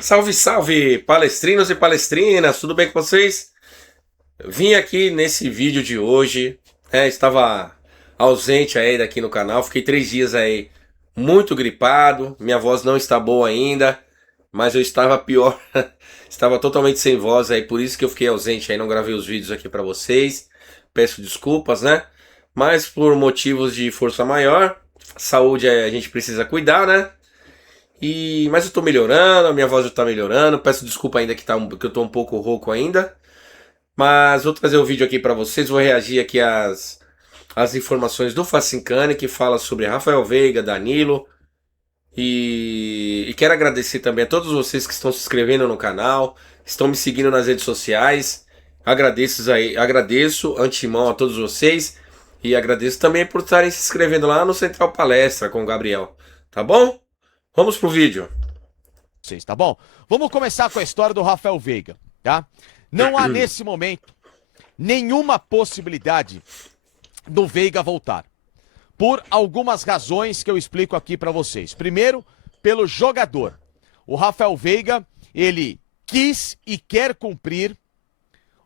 Salve, salve, palestrinos e palestrinas, tudo bem com vocês? Vim aqui nesse vídeo de hoje, estava ausente aí daqui no canal, fiquei 3 dias aí muito gripado, minha voz não está boa ainda, mas eu estava pior, estava totalmente sem voz aí, por isso que eu fiquei ausente aí, não gravei os vídeos aqui pra vocês, peço desculpas, né? Mas por motivos de força maior, saúde a gente precisa cuidar, né? Mas eu tô melhorando, a minha voz já tá melhorando. Peço desculpa ainda que eu tô um pouco rouco ainda. Mas vou trazer o vídeo aqui pra vocês. Vou reagir aqui às informações do Facincani, que fala sobre Rafael Veiga, Danilo. E quero agradecer também a todos vocês que estão se inscrevendo no canal, estão me seguindo nas redes sociais. Agradeço antemão a todos vocês. E agradeço também por estarem se inscrevendo lá no Central Palestra com o Gabriel. Tá bom? Vamos pro vídeo. Vocês, tá bom? Vamos começar com a história do Rafael Veiga, tá? Não há nesse momento nenhuma possibilidade do Veiga voltar. Por algumas razões que eu explico aqui pra vocês. Primeiro, pelo jogador. O Rafael Veiga, ele quis e quer cumprir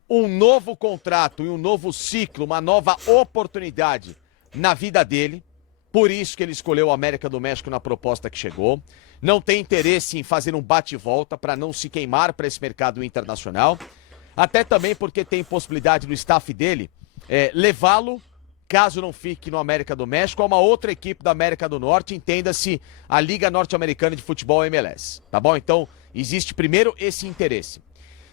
um novo contrato e um novo ciclo, uma nova oportunidade na vida dele. Por isso que ele escolheu o América do México na proposta que chegou. Não tem interesse em fazer um bate-volta para não se queimar para esse mercado internacional. Até também porque tem possibilidade do staff dele levá-lo, caso não fique no América do México, a uma outra equipe da América do Norte, entenda-se a Liga Norte-Americana de Futebol MLS. Tá bom? Então, existe primeiro esse interesse.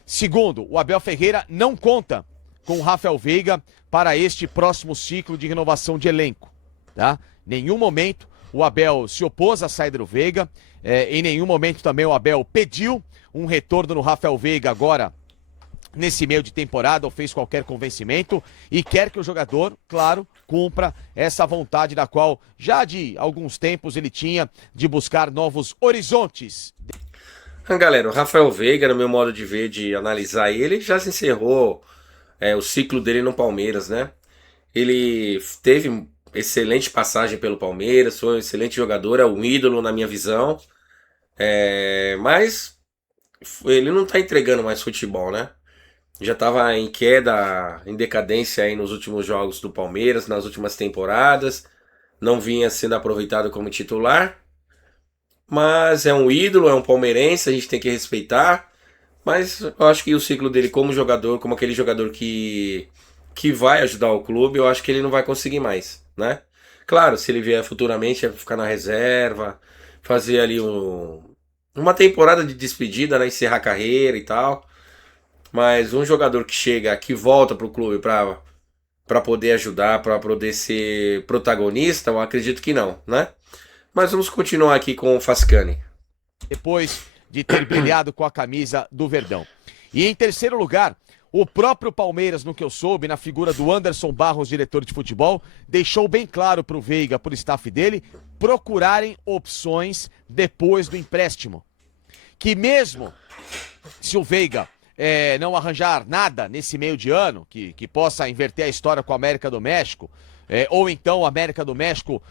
Segundo, o Abel Ferreira não conta com o Rafael Veiga para este próximo ciclo de renovação de elenco. Tá? Nenhum momento o Abel se opôs à saída do Veiga, em nenhum momento também o Abel pediu um retorno no Rafael Veiga agora nesse meio de temporada ou fez qualquer convencimento e quer que o jogador, claro, cumpra essa vontade da qual já de alguns tempos ele tinha de buscar novos horizontes. Galera, o Rafael Veiga, no meu modo de ver, de analisar ele, já se encerrou o ciclo dele no Palmeiras, né? Ele teve excelente passagem pelo Palmeiras, foi um excelente jogador, é um ídolo na minha visão, mas ele não tá entregando mais futebol, né? Já estava em queda, em decadência aí nos últimos jogos do Palmeiras, nas últimas temporadas, não vinha sendo aproveitado como titular, mas é um ídolo, é um palmeirense, a gente tem que respeitar, mas eu acho que o ciclo dele como jogador, como aquele jogador que vai ajudar o clube, eu acho que ele não vai conseguir mais, né? Claro, se ele vier futuramente, é ficar na reserva, fazer ali uma temporada de despedida, né? Encerrar a carreira e tal. Mas um jogador que chega, que volta pro clube para poder ajudar, para poder ser protagonista, eu acredito que não, né? Mas vamos continuar aqui com o Fascani. Depois de ter brilhado com a camisa do Verdão. E em terceiro lugar, o próprio Palmeiras, no que eu soube, na figura do Anderson Barros, diretor de futebol, deixou bem claro pro Veiga, pro staff dele, procurarem opções depois do empréstimo. Que mesmo se o Veiga não arranjar nada nesse meio de ano, que possa inverter a história com a América do México, ou então a América do México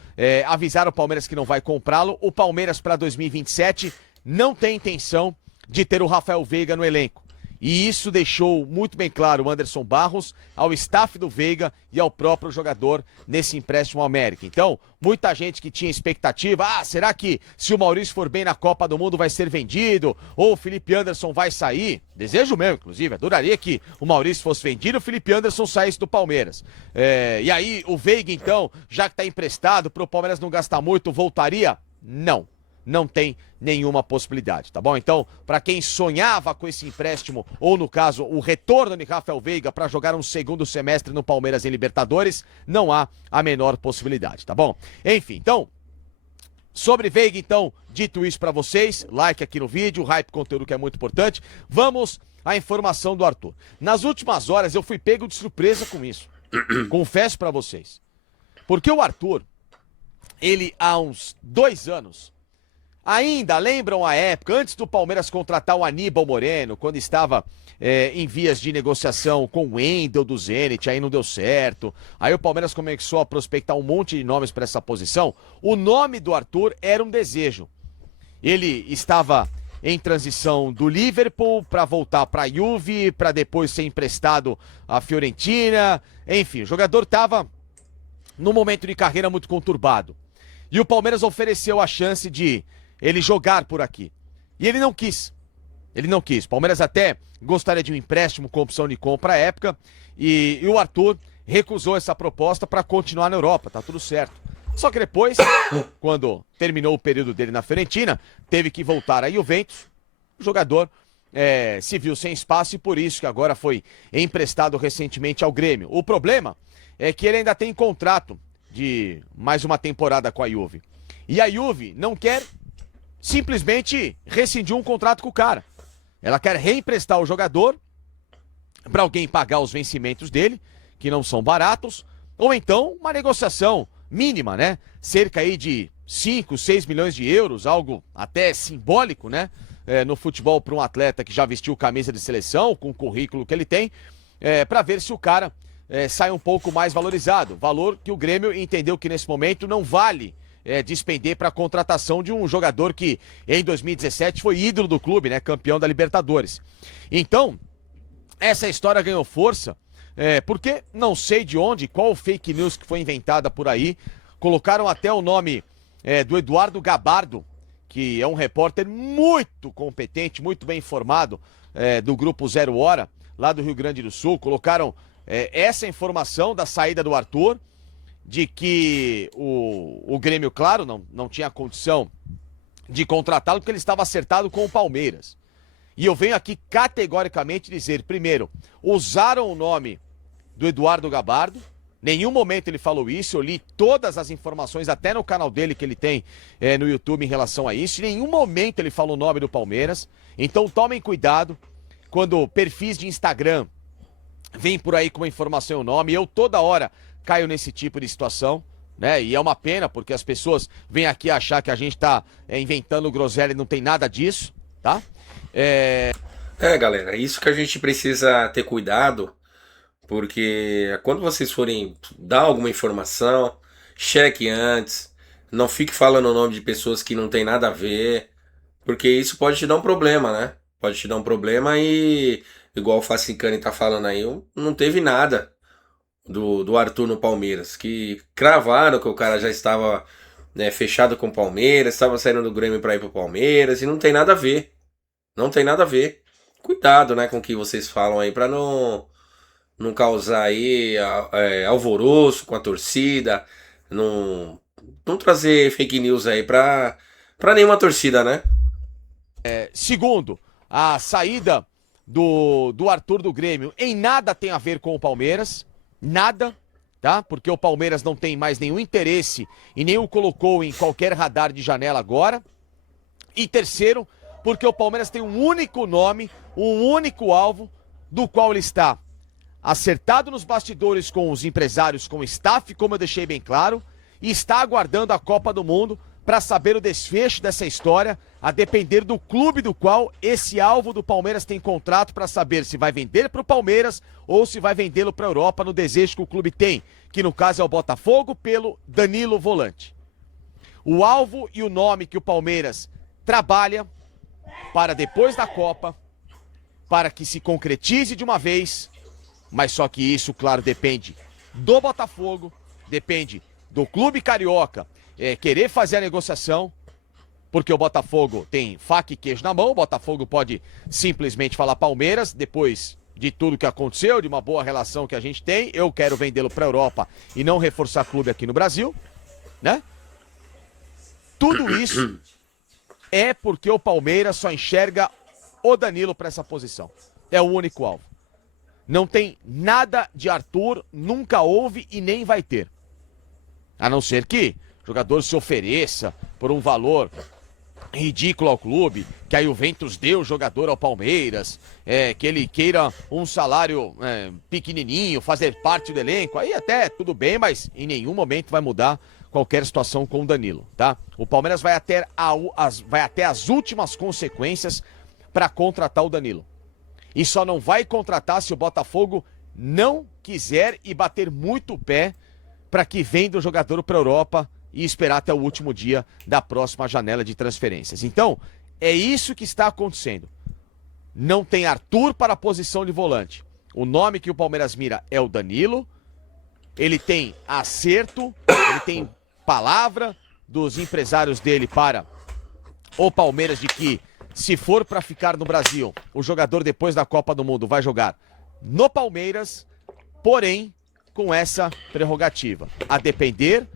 avisar o Palmeiras que não vai comprá-lo, o Palmeiras para 2027 não tem intenção de ter o Rafael Veiga no elenco. E isso deixou muito bem claro o Anderson Barros ao staff do Veiga e ao próprio jogador nesse empréstimo ao América. Então, muita gente que tinha expectativa, será que se o Maurício for bem na Copa do Mundo vai ser vendido? Ou o Felipe Anderson vai sair? Desejo mesmo, inclusive, adoraria que o Maurício fosse vendido e o Felipe Anderson saísse do Palmeiras. E aí, o Veiga, então, já que está emprestado para o Palmeiras não gastar muito, voltaria? Não tem nenhuma possibilidade, tá bom? Então, para quem sonhava com esse empréstimo, ou no caso, o retorno de Rafael Veiga para jogar um segundo semestre no Palmeiras em Libertadores, não há a menor possibilidade, tá bom? Enfim, então, sobre Veiga, então, dito isso para vocês, like aqui no vídeo, hype conteúdo que é muito importante, vamos à informação do Arthur. Nas últimas horas eu fui pego de surpresa com isso, confesso para vocês, porque o Arthur, ele há uns 2 anos, ainda lembram a época, antes do Palmeiras contratar o Aníbal Moreno, quando estava em vias de negociação com o Wendel do Zenit, aí não deu certo. Aí o Palmeiras começou a prospectar um monte de nomes para essa posição. O nome do Arthur era um desejo. Ele estava em transição do Liverpool para voltar para a Juve, para depois ser emprestado à Fiorentina. Enfim, o jogador estava num momento de carreira muito conturbado. E o Palmeiras ofereceu a chance de ele jogar por aqui. E ele não quis. Ele não quis. O Palmeiras até gostaria de um empréstimo com opção de compra à época. E o Arthur recusou essa proposta para continuar na Europa. Tá tudo certo. Só que depois, quando terminou o período dele na Fiorentina, teve que voltar à Juventus. O jogador se viu sem espaço e por isso que agora foi emprestado recentemente ao Grêmio. O problema é que ele ainda tem contrato de mais uma temporada com a Juve. E a Juve não quer simplesmente rescindir um contrato com o cara. Ela quer reemprestar o jogador para alguém pagar os vencimentos dele, que não são baratos, ou então uma negociação mínima, né? Cerca aí de 5, 6 milhões de euros, algo até simbólico, né? No futebol para um atleta que já vestiu camisa de seleção, com o currículo que ele tem, para ver se o cara sai um pouco mais valorizado. Valor que o Grêmio entendeu que nesse momento não vale despender para a contratação de um jogador que em 2017 foi ídolo do clube, né? Campeão da Libertadores. Então, essa história ganhou força, porque não sei de onde, qual fake news que foi inventada por aí, colocaram até o nome do Eduardo Gabardo, que é um repórter muito competente, muito bem informado, do Grupo Zero Hora, lá do Rio Grande do Sul, colocaram essa informação da saída do Arthur, de que o Grêmio, claro, não tinha condição de contratá-lo porque ele estava acertado com o Palmeiras. E eu venho aqui categoricamente dizer, primeiro, usaram o nome do Eduardo Gabardo, nenhum momento ele falou isso, eu li todas as informações, até no canal dele que ele tem no YouTube em relação a isso, em nenhum momento ele falou o nome do Palmeiras, então tomem cuidado quando perfis de Instagram vêm por aí com uma informação e o nome, eu toda hora caio nesse tipo de situação, né, e é uma pena porque as pessoas vêm aqui achar que a gente tá inventando groselha e não tem nada disso, tá? Galera, é isso que a gente precisa ter cuidado, porque quando vocês forem dar alguma informação, cheque antes, não fique falando o nome de pessoas que não tem nada a ver, porque isso pode te dar um problema, né? Pode te dar um problema e, igual o Facicani tá falando aí, não teve nada do Arthur no Palmeiras, que cravaram que o cara já estava, né, fechado com o Palmeiras, estava saindo do Grêmio para ir pro Palmeiras, e não tem nada a ver. Não tem nada a ver. Cuidado, né, com o que vocês falam aí, para não causar aí alvoroço com a torcida, não trazer fake news aí para nenhuma torcida, né? Segundo, a saída do Arthur do Grêmio em nada tem a ver com o Palmeiras, nada, tá? Porque o Palmeiras não tem mais nenhum interesse e nem o colocou em qualquer radar de janela agora. E terceiro, porque o Palmeiras tem um único nome, um único alvo, do qual ele está acertado nos bastidores com os empresários, com o staff, como eu deixei bem claro, e está aguardando a Copa do Mundo para saber o desfecho dessa história, a depender do clube do qual esse alvo do Palmeiras tem contrato, para saber se vai vender para o Palmeiras ou se vai vendê-lo para a Europa no desejo que o clube tem, que no caso é o Botafogo, pelo Danilo Volante. O alvo e o nome que o Palmeiras trabalha para depois da Copa, para que se concretize de uma vez, mas só que isso, claro, depende do Botafogo, depende do clube carioca querer fazer a negociação, porque o Botafogo tem faca e queijo na mão, o Botafogo pode simplesmente falar Palmeiras, depois de tudo que aconteceu, de uma boa relação que a gente tem, eu quero vendê-lo para a Europa e não reforçar clube aqui no Brasil, né? Tudo isso é porque o Palmeiras só enxerga o Danilo para essa posição. É o único alvo. Não tem nada de Arthur, nunca houve e nem vai ter. A não ser que o jogador se ofereça por um valor ridículo ao clube, que a Juventus dê o jogador ao Palmeiras, que ele queira um salário pequenininho, fazer parte do elenco, aí até tudo bem, mas em nenhum momento vai mudar qualquer situação com o Danilo, tá? O Palmeiras vai até as últimas consequências para contratar o Danilo. E só não vai contratar se o Botafogo não quiser e bater muito o pé para que venda o jogador para a Europa e esperar até o último dia da próxima janela de transferências. Então, É isso que está acontecendo. Não tem Arthur para a posição de volante. O nome que o Palmeiras mira é o Danilo. Ele tem acerto, ele tem palavra dos empresários dele para o Palmeiras de que, se for para ficar no Brasil, o jogador depois da Copa do Mundo vai jogar no Palmeiras, porém com essa prerrogativa, a depender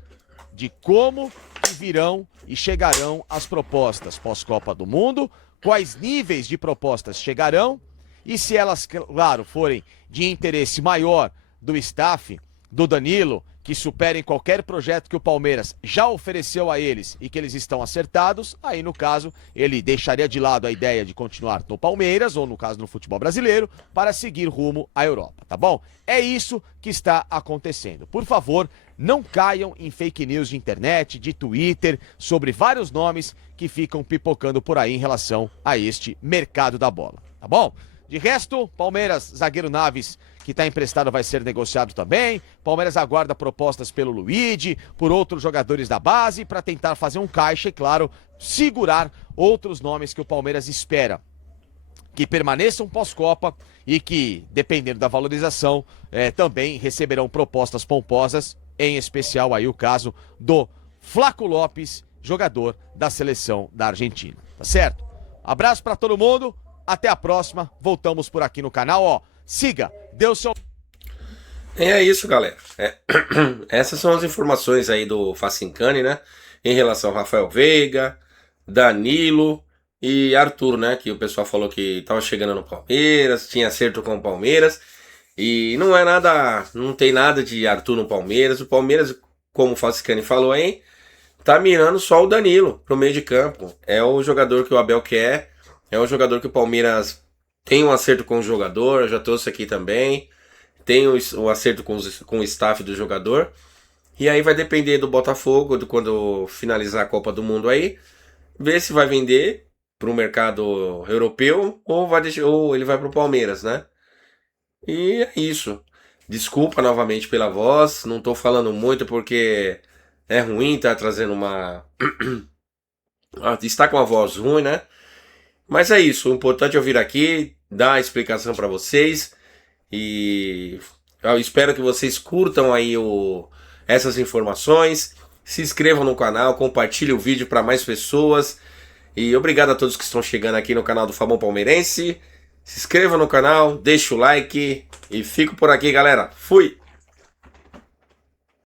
de como que virão e chegarão as propostas pós-Copa do Mundo, quais níveis de propostas chegarão e se elas, claro, forem de interesse maior do staff, do Danilo, que superem qualquer projeto que o Palmeiras já ofereceu a eles e que eles estão acertados, aí no caso ele deixaria de lado a ideia de continuar no Palmeiras, ou no caso no futebol brasileiro, para seguir rumo à Europa, tá bom? É isso que está acontecendo. Por favor, não caiam em fake news de internet, de Twitter, sobre vários nomes que ficam pipocando por aí em relação a este mercado da bola, tá bom? De resto, Palmeiras, zagueiro Naves, que está emprestado, vai ser negociado também. Palmeiras aguarda propostas pelo Luigi, por outros jogadores da base, para tentar fazer um caixa e, claro, segurar outros nomes que o Palmeiras espera que permaneçam pós-Copa e que, dependendo da valorização, também receberão propostas pomposas, em especial aí o caso do Flaco Lopes, jogador da seleção da Argentina. Tá certo? Abraço para todo mundo. Até a próxima, voltamos por aqui no canal, ó, siga, dê o seu... É isso, galera. Essas são as informações aí do Facincani, né, em relação ao Rafael Veiga, Danilo e Arthur, né, que o pessoal falou que tava chegando no Palmeiras, tinha acerto com o Palmeiras, e não é nada, não tem nada de Arthur no Palmeiras. O Palmeiras, como o Facincani falou aí, tá mirando só o Danilo pro meio de campo. É o jogador que o Abel quer. É um jogador que o Palmeiras tem um acerto com o jogador, eu já trouxe aqui também. Tem o acerto com o staff do jogador. E aí vai depender do Botafogo, quando finalizar a Copa do Mundo aí, ver se vai vender para o mercado europeu ou ele vai para o Palmeiras, né? E é isso. Desculpa novamente pela voz, não estou falando muito porque é ruim estar trazendo uma... Está com a voz ruim, né? Mas é isso, o importante é eu vir aqui, dar a explicação para vocês e eu espero que vocês curtam aí essas informações, se inscrevam no canal, compartilhem o vídeo para mais pessoas e obrigado a todos que estão chegando aqui no canal do Fabão Palmeirense. Se inscrevam no canal, deixa o like e fico por aqui, galera. Fui!